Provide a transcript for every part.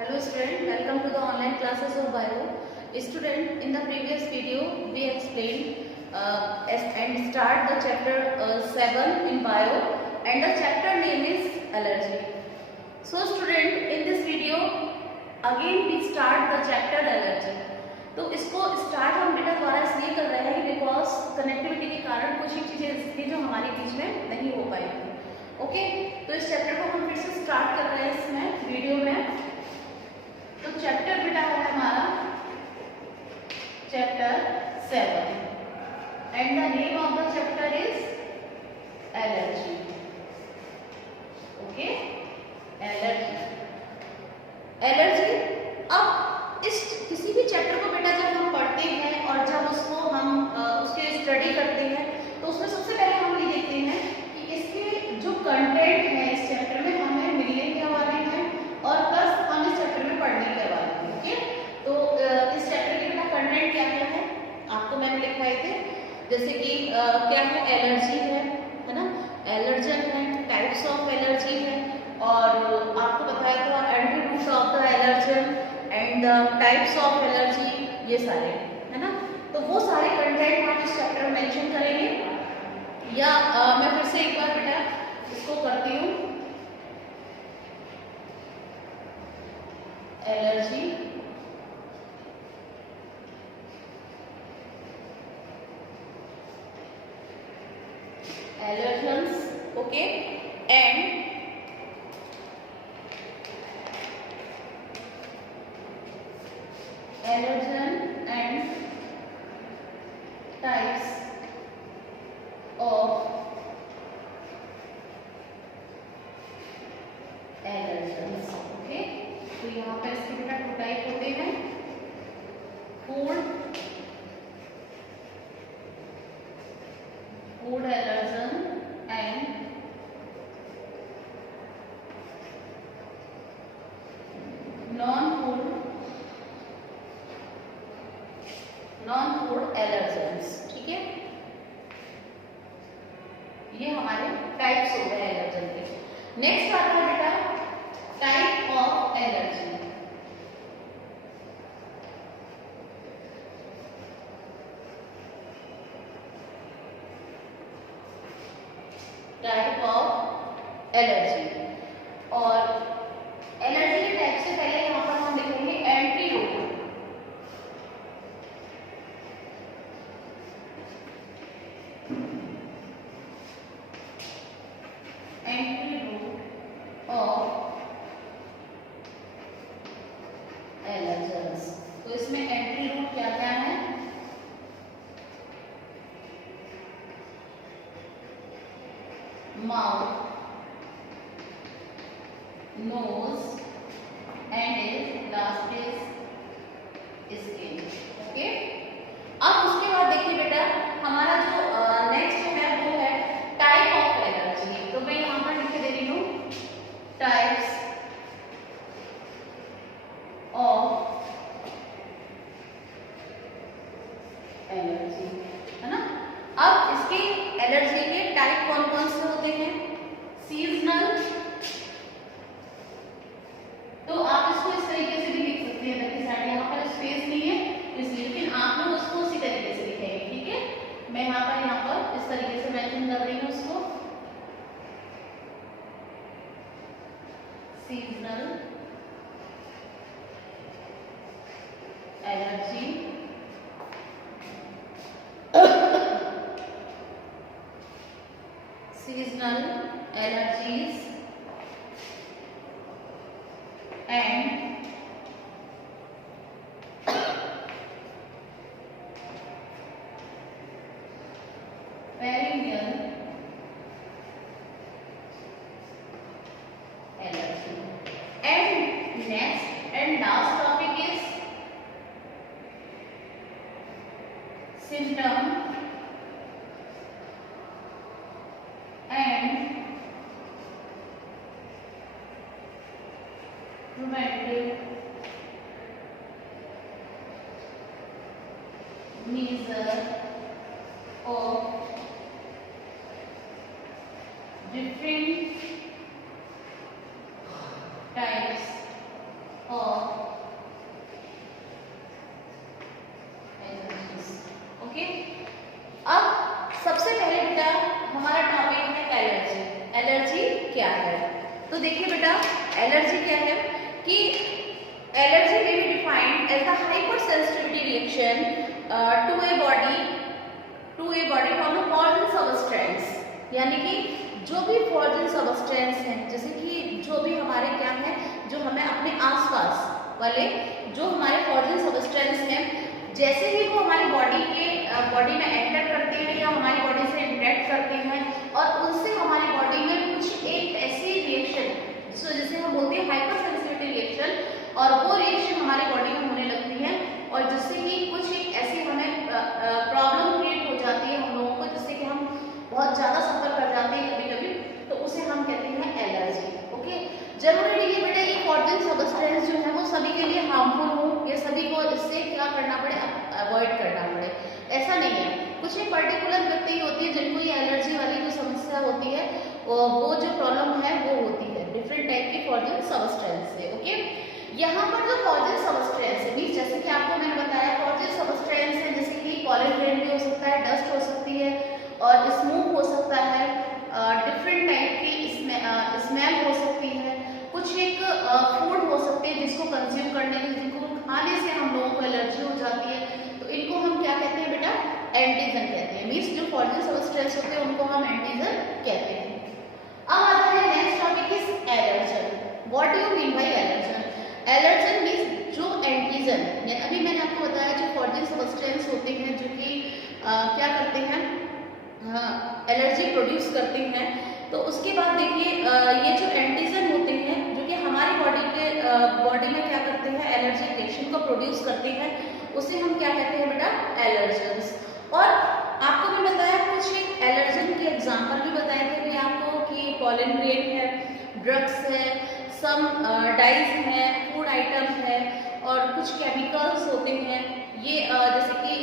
Hello student, welcome to the online classes of Bio. Student, in the previous video we explained and start the chapter 7 in Bio, and the chapter name is allergy. So student, in this video again we start the chapter allergy. तो इसको start हम बेटा द्वारा इसलिए कर रहे हैं because connectivity के कारण कुछ ही चीजें थी जो हमारे बीच में नहीं हो पाई थी. ओके, तो इस चैप्टर को हम फिर से स्टार्ट कर रहे हैं इसमें वीडियो में. तो चैप्टर बेटा है हमारा chapter 7 and the name of the chapter is allergy. Okay, allergy. Allergy. अब इस किसी भी चैप्टर को बेटा जब हम पढ़ते हैं और जब उसको हम उसके स्टडी करते हैं तो उसमें सबसे पहले हम ये देखते हैं कि इसके जो कंटेंट है इस चैप्टर में हमें मिलने क्या वाले हैं और प्लस हम इस चैप्टर में पढ़ने क्या वाले हैं. ओके, तो इस चैप्टर के बेटा कंटेंट क्या क्या है आपको मैंने लिखवाए थे. जैसे कि क्या है, एलर्जी है ना, एलर्जन है, टाइप्स ऑफ एलर्जी है, और आपको बताया था antidote of the allergen and the types of allergy, ये सारे है ना. तो वो सारे कंटेंट हम इस चैप्टर में मेंशन करेंगे. या मैं फिर से एक बार बेटा इसको करती हूँ. Allergy, allergens, okay, and allergen and types of allergens. Okay, तो यहाँ पर इसके बेटा दो टाइप होते हैं, food allergen and non food allergens. ठीक है, ये हमारे टाइप्स हो गए एलर्जन के. नेक्स्ट आता है बेटा type of allergy. Type of allergy. और एलर्जी के टाइप से पहले यहाँ पर हम लिखेंगे एंटीडोट. Antidote of allergens. तो इसमें एंटीडोट क्या क्या है, mouth, nose and last is skin. Okay, अब उसके बाद देखिए बेटा हमारा जो नेक्स्ट है वो है टाइप ऑफ एलर्जी. तो मैं यहाँ पर लिख के दे रही हूँ टाइप्स ऑफ एलर्जी, है ना. अब इसके एलर्जी के टाइप कौन कौन से होते हैं. सीजनल. तो आप इसको इस तरीके से भी लिख सकते हैं. देखिए साइड यहाँ पर स्पेस नहीं है इसलिए, लेकिन आप लोग उसको उसी तरीके से लिखेंगे. ठीक है, मैं यहाँ पर इस तरीके से मेंशन कर रही हूँ उसको. Seasonal allergy, seasonal allergies and perennial allergy. And next and last topic is symptom and rheumatic measure of different types of तो देखिए बेटा, एलर्जी क्या है कि allergy may be defined as the hypersensitivity reaction to a body from a foreign substance, यानी कि जो भी फॉरेन सबस्टेंस हैं, जैसे कि जो भी हमारे क्या है, जो हमें अपने आसपास वाले जो हमारे फॉरेन सबस्टेंस हैं, जैसे ही वो हमारी बॉडी में एंटर करते हैं या हमारी बॉडी से इंटरेक्ट करते हैं और उनसे हमारी बॉडी में कुछ एक ऐसी रिएक्शन जिसे हम बोलते हैं हाइपर सेंसिटिविटी रिएक्शन, और वो रिएक्शन हमारी बॉडी में होने लगती है और जिससे कि कुछ एक ऐसी हमें प्रॉब्लम क्रिएट हो जाती है हम लोगों को, जिससे कि हम बहुत ज़्यादा सफ़र कर जाते हैं कभी कभी, तो उसे हम कहते हैं एलर्जी। ओके, जरूरी नहीं है बेटा ये फॉरेन सबस्टेंस जो है वो सभी के लिए हार्मफुल हो या सभी को इससे क्या करना पड़े, अवॉइड करना पड़े, ऐसा नहीं है। कुछ एक पर्टिकुलर व्यक्ति होती है जिनको ये एलर्जी वाली जो समस्या होती है, वो जो प्रॉब्लम है वो होती है डिफरेंट टाइप की फॉरेन सबस्टेंस से। ओके, यहाँ पर जो फॉरेन सबस्टेंस है, मीन्स जैसे कि आपको मैंने बताया फॉरेन सबस्टेंस है, जैसे कि पॉलन ग्रेन भी हो सकता है, डस्ट हो सकती है और स्मोक हो सकता है, डिफरेंट टाइप की स्मेल हो सकती है, कुछ एक फूड हो सकते हैं जिसको कंज्यूम करने के, जिनको खाने से हम लोगों को एलर्जी हो जाती है, तो इनको हम क्या कहते हैं बेटा, एंटीजन कहते हैं। मीन्स जो फॉरेन सबस्टेंस होते हैं उनको हम एंटीजन कहते हैं। अब आता है next topic is allergen. What do you mean by allergen? Allergen means जो एंटीजन, अभी मैंने आपको बताया जो फॉरेन सबस्टेंस होते हैं जो कि क्या करते हैं, एलर्जी प्रोड्यूस करते हैं, तो उसके बाद देखिए ये जो एंटीजन होते हैं जो कि हमारी बॉडी में क्या करते हैं, एलर्जी रिएक्शन को प्रोड्यूस करते हैं, उसे हम क्या कहते हैं बेटा, एलर्जेंस। और आपको मैं बताया कुछ एक एलर्जन के एग्जाम्पल भी बताए थे मैं आपको कि पॉलन ग्रेन है, ड्रग्स है, सम डाइज हैं, फूड आइटम है और कुछ केमिकल्स होते हैं, ये जैसे कि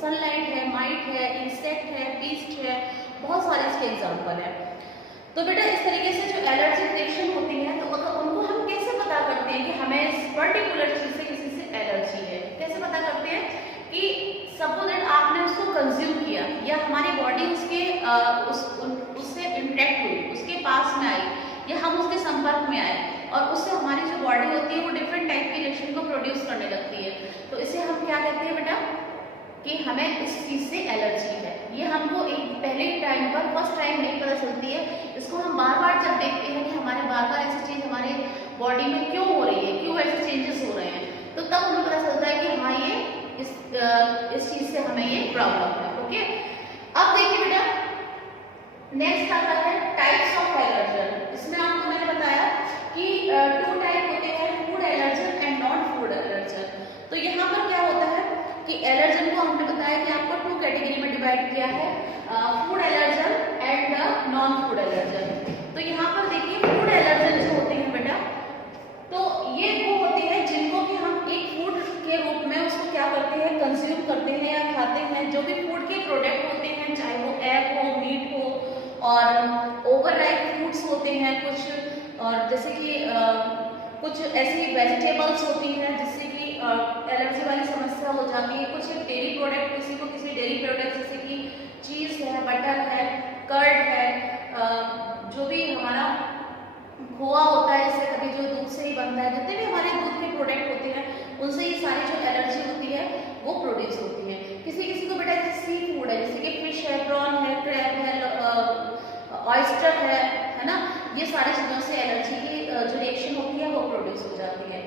सनलाइट है, माइट है, इंसेक्ट है, पीस्ट है, बहुत सारे इसके एग्जाम्पल हैं। तो बेटा इस तरीके से जो एलर्जी रिएक्शन होती है तो उनको हम कैसे पता करते हैं कि हमें इस पर्टिकुलर चीज से किसी से एलर्जी है, कैसे पता करते हैं कि सपोज दैट आपने उसको कंज्यूम किया या हमारी बॉडी उससे इंटरेक्ट हुई, उसके पास में आई या हम उसके संपर्क में आए और उससे हमारी जो बॉडी होती है वो डिफरेंट टाइप की रिएक्शन को प्रोड्यूस करने लगती है, तो इसे हम क्या कहते हैं बेटा कि हमें इस चीज़ से एलर्जी है। ये हमको एक पहले टाइम पर फर्स्ट टाइम नहीं पता चलती है, इसको हम बार बार जब देखते हैं कि हमारे बार बार ऐसी चीज़ हमारे बॉडी में क्यों हो रही है, क्यों ऐसे चेंजेस हो रहे हैं, तो तब हमें पता चलता है कि हाँ ये इस चीज़ से हमें ये प्रॉब्लम है। ओके, अब देखिए बेटा नेक्स्ट आता है टाइप्स ऑफ एलर्जन। इसमें आपको मैंने बताया कि 2 टाइप होते हैं, food allergen and non food allergen. तो यहाँ पर क्या होता है कि एलर्जन को हमने बताया कि आपको 2 कैटेगरी में डिवाइड किया है, food allergen and non food allergen. तो यहाँ पर देखिए फूड एलर्जन जो होते हैं बेटा, तो ये वो होते हैं जिनको कि हम एक फूड के रूप में उसको क्या करते हैं, कंज्यूम करते हैं या खाते हैं। जो भी फूड के प्रोडक्ट होते हैं, चाहे वो एग हो, मीट हो और ओवरराइप फूड्स होते हैं कुछ, और जैसे कि कुछ ऐसी वेजिटेबल्स होती हैं जिससे कि एलर्जी वाली समस्या हो जाती है। कुछ डेयरी प्रोडक्ट, किसी को किसी डेयरी प्रोडक्ट जैसे कि चीज़ है, बटर है, कर्ड है, जो भी हमारा खोआ होता है, इससे कभी जो दूध से ही बनता है, जितने भी हमारे दूध के प्रोडक्ट होते हैं उनसे ये सारी जो एलर्जी होती है वो प्रोड्यूस होती है। किसी किसी को बेटा जैसे सी फूड है, जैसे कि फिश है, प्रॉन है, क्रैब है, ऑयस्टर है ना, ये सारी चीज़ों से एलर्जी की जो रिएक्शन होती है वो प्रोड्यूस हो जाती है।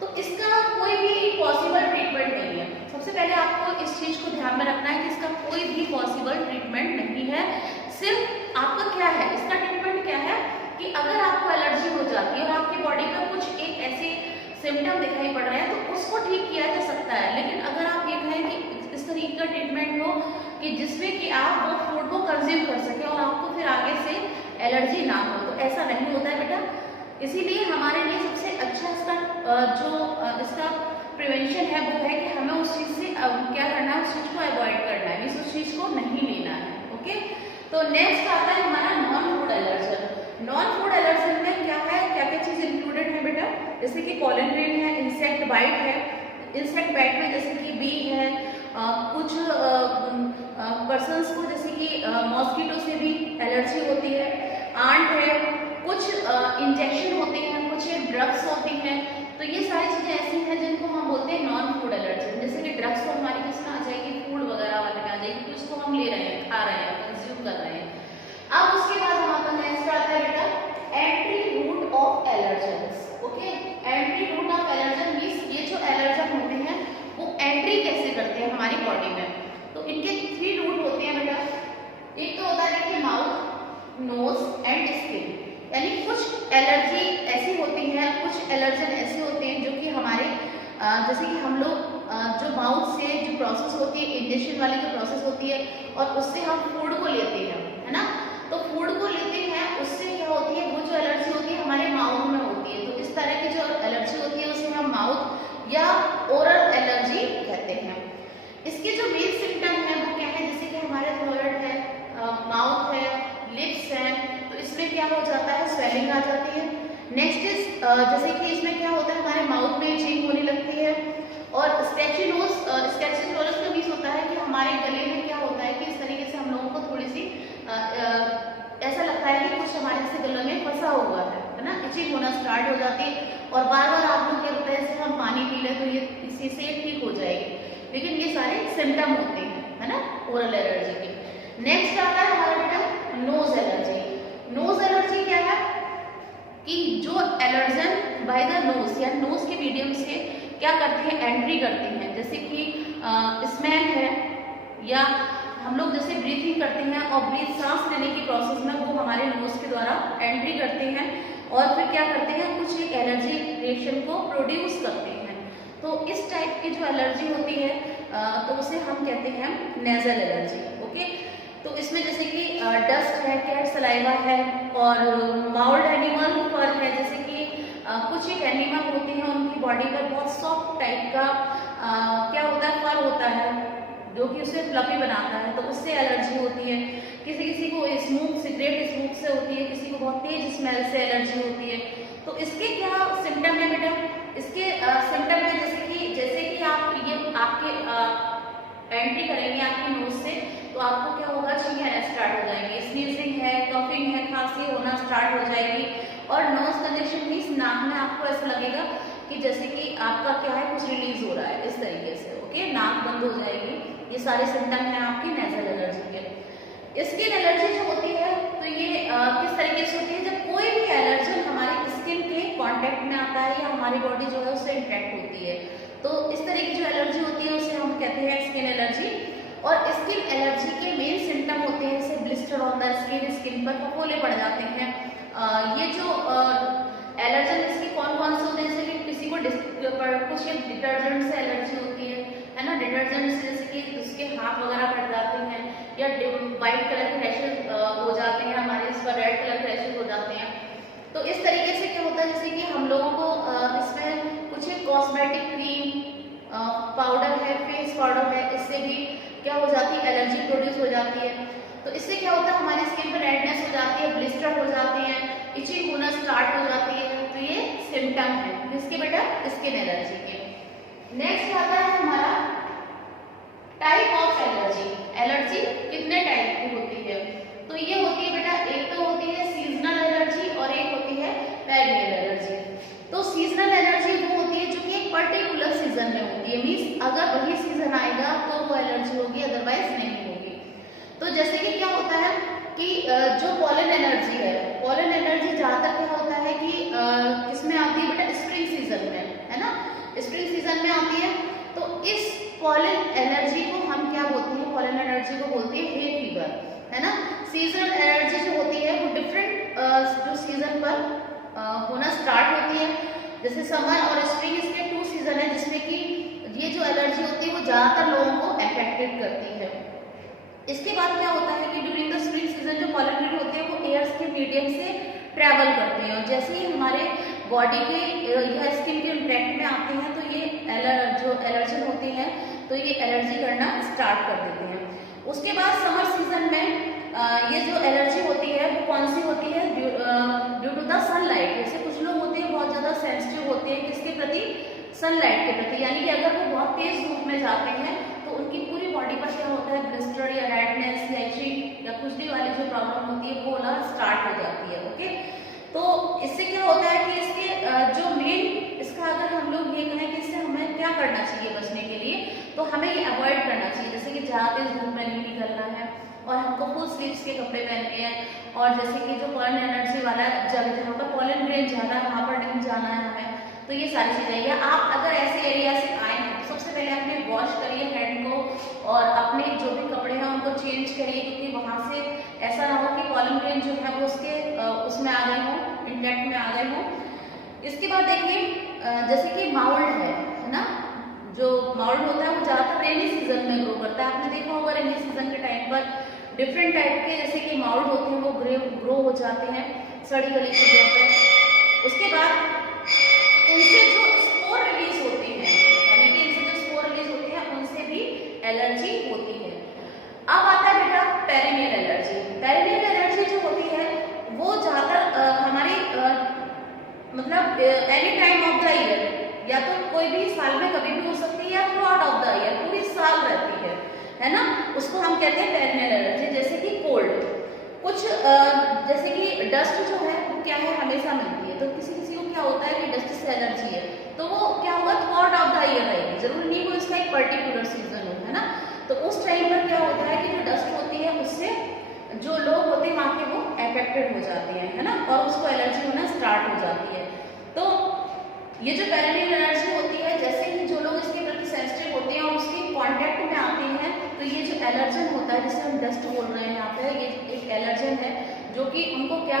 तो इसका कोई भी पॉसिबल ट्रीटमेंट नहीं है। सबसे पहले आपको इस चीज़ को ध्यान में रखना है कि इसका कोई भी पॉसिबल ट्रीटमेंट नहीं है। सिर्फ आपका क्या है, इसका ट्रीटमेंट क्या है कि अगर आपको एलर्जी हो जाती है और आपकी बॉडी में कुछ एक ऐसे सिम्टम दिखाई पड़ रहे हैं तो उसको ठीक किया जा सकता है। लेकिन अगर आप ये कहें कि इस तरीके का ट्रीटमेंट हो कि जिसमें कि आप वो फूड को कंज्यूम कर सकें और आपको फिर आगे से एलर्जी ना हो, तो ऐसा नहीं होता है बेटा। इसीलिए हमारे लिए सबसे अच्छा इसका प्रिवेंशन है वो है कि हमें उस चीज़ से क्या करना है, उस चीज़ को अवॉइड करना है, मीन्स उस चीज़ को नहीं लेना है। ओके, तो नेक्स्ट आता है हमारा non food allergen. Non food allergen में क्या है, क्या क्या चीज़ इंक्लूडेड है बेटा, जैसे कि पॉलन ग्रेन है, इंसेक्ट बाइट है, इंसेक्ट बाइट में जैसे कि बी है, कुछ पर्सन्स को जैसे कि मॉस्किटो से भी एलर्जी होती है, आंट है, कुछ इंजेक्शन होते हैं, कुछ ड्रग्स होती हैं। तो ये सारी चीज़ें ऐसी हैं जिनको हम बोलते हैं नॉन फूड एलर्जी। जैसे कि ड्रग्स तो हमारी किस में आ जाएगी, फूड वगैरह वाले में आ जाएगी, कि उसको हम ले रहे हैं, खा रहे हैं, कंज्यूम कर रहे हैं। अब उसके बाद हमारा नेक्स्ट आता है बेटा entry route of allergens. Okay, entry route of allergen means ये जो एलर्जन होते हैं वो एंट्री कैसे करते हैं हमारी बॉडी में। तो इनके 3 रूट होते हैं बेटा। एक तो होता है देखिए माउथ, नोज एंड स्किन। यानी कुछ एलर्जी ऐसी होती है, कुछ एलर्जन ऐसे होते हैं जो कि हमारे जैसे कि हम लोग जो माउथ से जो प्रोसेस होती है, इंजेक्शन वाली जो प्रोसेस होती है, और उससे हम फूड को लेते हैं, है ना। तो फूड को लेते हैं, उससे क्या होती है, वो जो एलर्जी होती है हमारे माउथ में होती है। तो इस तरह की जो एलर्जी होती है उसे हम माउथ या ओरल एलर्जी कहते हैं। इसके जो मेन सिम्टम है वो क्या है, जैसे कि हमारे थ्रोट है, माउथ है, लिप्स है, तो इसमें क्या हो जाता है, स्वेलिंग आ जाती है। नेक्स्ट इज जैसे कि इसमें क्या होता है, हमारे माउथ में इचिंग होने लगती है। और स्कैची नोज का मीन्स होता है कि हमारे गले में क्या होता है कि इस तरीके से हम लोगों को थोड़ी सी ऐसा लगता है कि कुछ हमारे से गले में फंसा हुआ है ना, इचिंग होना स्टार्ट हो जाती है। और बार बार आप लोग क्या होता है, जैसे हम पानी पी लें तो ये इसी से ठीक हो जाएगी, लेकिन ये सारे सिम्टम होते हैं, है ना, ओरल एलर्जी के। नेक्स्ट आता है हमारा बेटा नोज एलर्जी। नोज एलर्जी क्या है कि जो एलर्जन बाय द नोज या नोज के मीडियम से क्या करते हैं, एंट्री करते हैं। जैसे कि स्मेल है, या हम लोग जैसे ब्रीथिंग करते हैं और सांस लेने की प्रोसेस में वो हमारे नोज के द्वारा एंट्री करते हैं, और फिर क्या करते हैं, कुछ एक एलर्जी रिएक्शन को प्रोड्यूस करते हैं। तो इस टाइप की जो एलर्जी होती है तो उसे हम कहते हैं नेजल एलर्जी। ओके, तो इसमें जैसे कि डस्ट है, कैट सलाइवा है, और माउल्ड एनिमल फर है। जैसे कि कुछ एक एनिमल होते हैं, उनकी बॉडी पर बहुत सॉफ्ट टाइप का क्या होता है, फर होता है, जो कि उसे फ्लफी बनाता है, तो उससे एलर्जी होती है। किसी किसी को सिगरेट स्मोक से होती है, किसी को बहुत तेज स्मेल से एलर्जी होती है। तो इसके क्या सिम्टम है बेटा, इसके सिम्टम है जैसे कि आप ये आपके एंट्री करेंगे आपकी नोज से, तो आपको क्या होगा, छींकें आना स्टार्ट हो जाएंगी, स्नीजिंग है, कफिंग है, खांसी होना स्टार्ट हो जाएगी। और नोज कंजेशन मीन्स नाक में आपको ऐसा लगेगा कि जैसे कि आपका क्या है, कुछ रिलीज हो रहा है, इस तरीके से। ओके, नाक बंद हो जाएगी। ये सारे सिम्टम हैं आपकी नेजल एलर्जी के। स्किन एलर्जी जो होती है तो ये किस तरीके से होती है, जब कोई भी एलर्जन हमारे स्किन के कांटेक्ट में आता है या हमारी बॉडी जो है उससे इंटरेक्ट होती है, तो इस तरह की जो एलर्जी होती है उसे हम कहते हैं स्किन एलर्जी। और स्किन एलर्जी के मेन सिम्टम होते हैं जैसे blister on the skin, skin पर फफोले पड़ जाते हैं। ये जो एलर्जन इसकी कौन कौन से होते हैं, जैसे कि किसी को कुछ डिटर्जेंट से एलर्जी होती है ना, डिटर्जेंट से जैसे कि उसके हाथ वगैरह फट जाते हैं, या वाइट कलर के रैशेज हो जाते हैं, हमारे इस पर रेड कलर के रैशेज हो जाते हैं। तो इस तरीके से क्या होता है, जैसे कि हम लोगों को इसमें कुछ एक कॉस्मेटिक क्रीम, पाउडर है, फेस पाउडर है, इससे भी क्या हो जाती है, एलर्जी प्रोड्यूस हो जाती है। तो इससे क्या होता है, हमारी स्किन पर रेडनेस हो जाती है, ब्लिस्टर हो जाते हैं, इचिंग होना स्टार्ट हो जाती है। तो ये सिम्टम है किसके बेटा, स्किन एलर्जी के। नेक्स्ट आता है हमारा टाइप ऑफ एलर्जी। एलर्जी कितने टाइप की होती है, तो ये होती है बेटा, एक तो होती है सीजनल एलर्जी और एक होती है पेरिनियल एलर्जी। तो सीजनल एलर्जी वो होती है जो कि एक पर्टिकुलर सीजन में होती है, मींस अगर वही सीजन आएगा तो वो एलर्जी होगी, अदरवाइज नहीं होगी। तो जैसे कि क्या होता है कि जो पॉलन एलर्जी है, पॉलन एलर्जी ज्यादातर क्या होता है कि किसमें आती है बेटा, स्प्रिंग सीजन में, है ना, स्प्रिंग सीजन में आती है। तो इस पॉलन एलर्जी को हम क्या बोलते हैं, पॉलन एलर्जी को बोलते हैं हे फीवर, है ना। सीजनल एलर्जी जो होती है वो डिफरेंट जो सीजन पर होना स्टार्ट होती है, जैसे समर और स्प्रिंग, इसके 2 सीजन है जिसमें कि ये जो एलर्जी होती है वो ज्यादातर लोगों को अफेक्टेड करती है। इसके बाद क्या होता है कि ड्यूरिंग द स्प्रिंग सीजन जो पॉलन ग्रेन होते हैं वो एयर के मीडियम से ट्रैवल करते हैं, और जैसे ही हमारे बॉडी के या स्किन के इंटैक्ट में आते हैं तो ये जो एलर्जन होते हैं तो ये एलर्जी करना स्टार्ट कर देते हैं। उसके बाद समर सीजन में ये जो एलर्जी होती है वो कौन सी होती है, ड्यू टू द सनलाइट। जैसे कुछ लोग होते हैं बहुत ज़्यादा सेंसिटिव होते हैं किसके प्रति, सनलाइट के प्रति, यानी कि अगर वो बहुत तेज धूप में जाते हैं तो उनकी पूरी बॉडी पर क्या होता है, ब्लिस्टर या रेडनेस या इचिंग या खुजली वाली जो प्रॉब्लम होती है वो होना स्टार्ट हो जाती है। ओके, तो इससे क्या होता है कि इसके जो मेन इसका अगर हम लोग ये कहें कि इससे हमें क्या करना चाहिए बचने के लिए, तो हमें ये अवॉइड करना चाहिए। जैसे कि ज़्यादा तेज धूप में नहीं निकलना है और हमको फुल स्लीव्स के कपड़े पहनने हैं, और जैसे कि जो पॉलन एनर्जी वाला जगह जहाँ पर पॉलन ग्रेन ज़्यादा है वहाँ पर नहीं जाना है हमें। तो ये सारी चीज़ें, या आप अगर ऐसे एरिया से आए हैं तो सबसे पहले अपने वॉश करिए हैंड को और अपने जो भी कपड़े हैं उनको चेंज करिए, क्योंकि वहाँ से ऐसा ना हो कि पॉलन ग्रेन जो है वो उसके उसमें आ गए हों, इंटैक्ट में आ गए हों। इसके बाद देखिए जैसे कि माउल्ड है ना, जो माउल्ड होता है वो ज़्यादातर रेनी सीजन में ग्रो करता है। आपने देखा होगा रेनी सीजन के टाइम पर डिफरेंट टाइप के जैसे कि माउल्ड होते हैं वो ग्रो हो जाते हैं सड़ी गली चीज़ों पे। उसके बाद इनसे जो स्पोर रिलीज होते हैं, यानी कि इनसे जो स्पोर रिलीज होते हैं उनसे भी एलर्जी होती है। अब आता है बेटा पेरिनियल एलर्जी। पेरिनियल एलर्जी जो होती है वो ज़्यादातर हमारी मतलब any time of the year, या तो कोई भी साल में कभी भी हो सकती है या through out of the year पूरी साल रहती है ना, उसको हम कहते हैं पेरिनियल एलर्जी। जैसे कि कोल्ड, कुछ जैसे कि डस्ट जो है वो क्या है हमेशा मिलती है, तो किसी किसी को क्या होता है कि डस्ट से एलर्जी है, तो वो क्या होगा through out of the year रहेगी, जरूरी नहीं वो इसका एक पर्टिकुलर सीजन हो, है ना। तो उस टाइम पर क्या होता है कि जो डस्ट होती है उससे जो लोग होते हैं वहाँ के वो अफेक्टेड हो जाते हैं, है ना, और उसको एलर्जी होना स्टार्ट हो जाती है। तो ये जो पेरिनियल एलर्जी होती है, जैसे ही जो लोग इसके प्रति सेंसिटिव होते हैं और उसके कांटेक्ट में आते हैं, तो ये जो एलर्जन होता है जिसे हम डस्ट बोल रहे हैं यहाँ पे, ये एक एलर्जन है जो कि उनको क्या